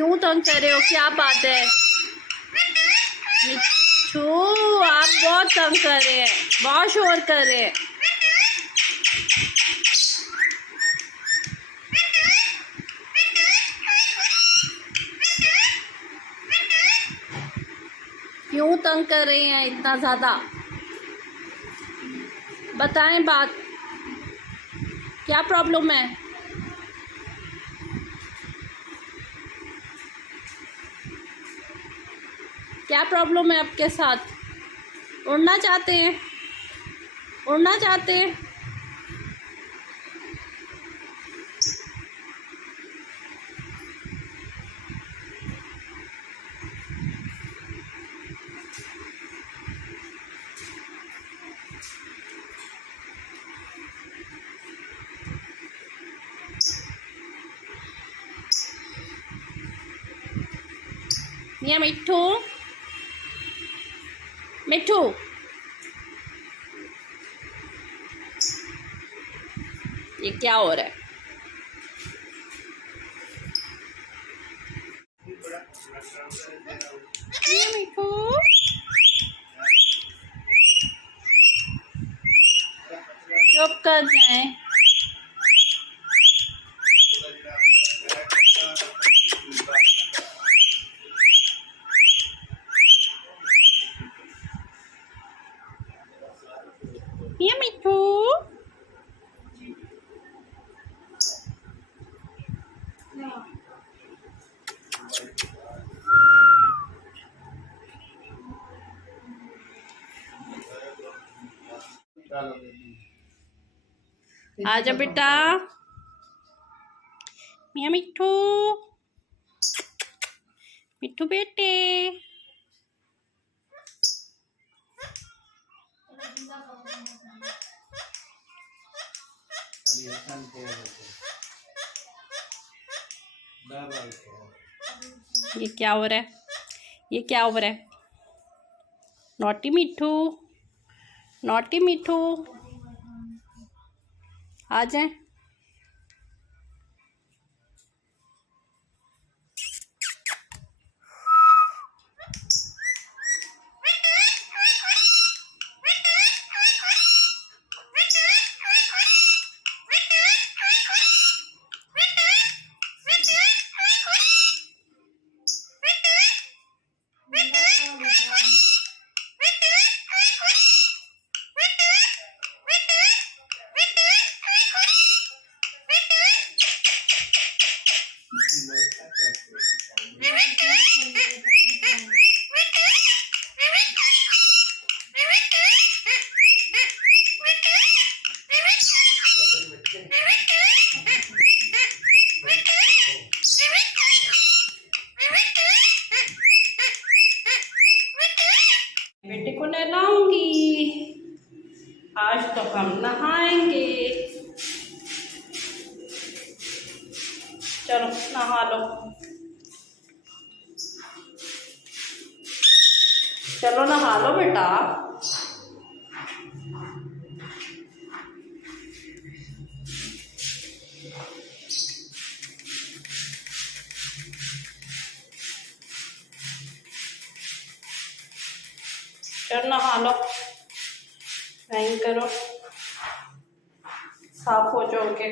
क्यों तंग कर रहे हो? क्या बात है मिट्ठू? आप बहुत तंग कर रहे हैं, बहुत शोर कर रहे हैं। क्यों तंग कर रहे हैं इतना ज़्यादा? बताएं बात, क्या प्रॉब्लम है? क्या प्रॉब्लम है आपके साथ? उड़ना चाहते हैं? उड़ना चाहते हैं? ये मिट्ठू, मिट्ठू, ये क्या हो रहा है? ये मिट्ठू, चुप कर जाए। ये मिट्ठू, आजा बेटा। मियाँ मिट्ठू, मिट्ठू बेटे। ये क्या हो रहा है? ये क्या हो रहा है? नॉटी मिट्ठू, नॉटी मिट्ठू, आ जाए। बेटे को नहलाऊंगी, आज तो हम नहाएंगे। चलो नहा लो, चलो नहा लो बेटा। चलो नहा लो, नहीं करो, साफ हो जाओगे।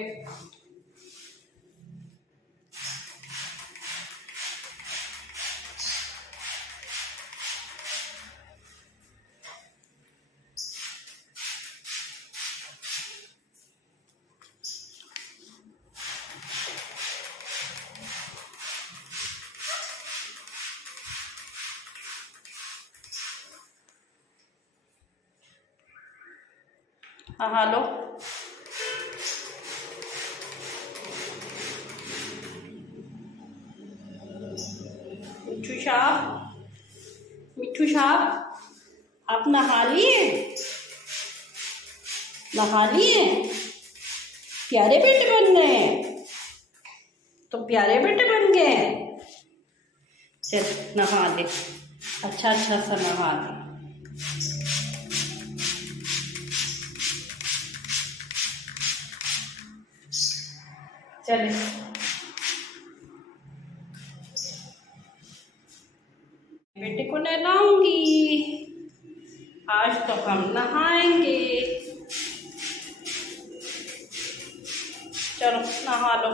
हाँ लो, मिट्ठू साहब, मिट्ठू साहब, आप नहा लिए? नहा लिए? प्यारे बेटे बन गए, तो प्यारे बेटे बन गए। चल नहा ले, अच्छा अच्छा सा नहा ले। चले तो हम नहाएंगे। चलो नहा लो,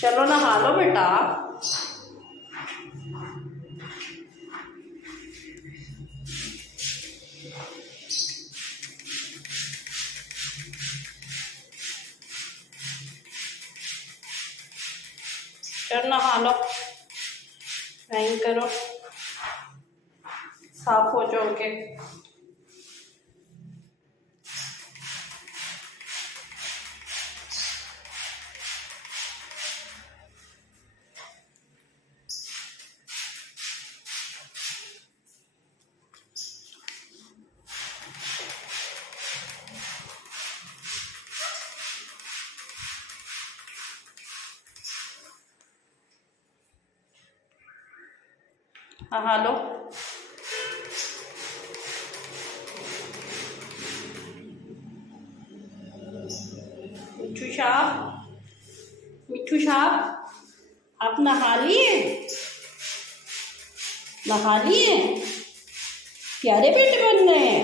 चलो नहा लो बेटा। चलो नहा लो, नहीं करो, साफ हो जाओगे। नहा लो। मिठू साहब, मिठू साहब, आप नहा लिए? नहा लिए? प्यारे बेटे बन गए?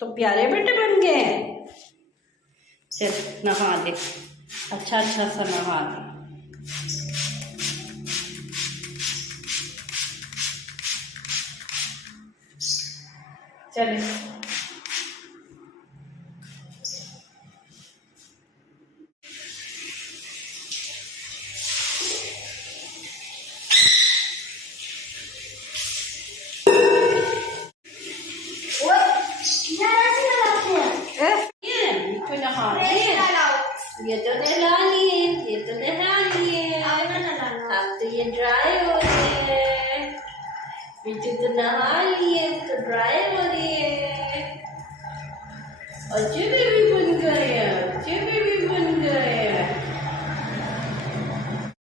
तो प्यारे बेटे बन गए। चल नहा दे, अच्छा अच्छा सा नहा दे। चले मिठू नहा लिए, ये तो नहा लिए, ये तो नहा लिए, अब तो ये ड्राई हो गए। मिठू तो नहा लिए, तो ड्राई हो रही है। और जो बेबी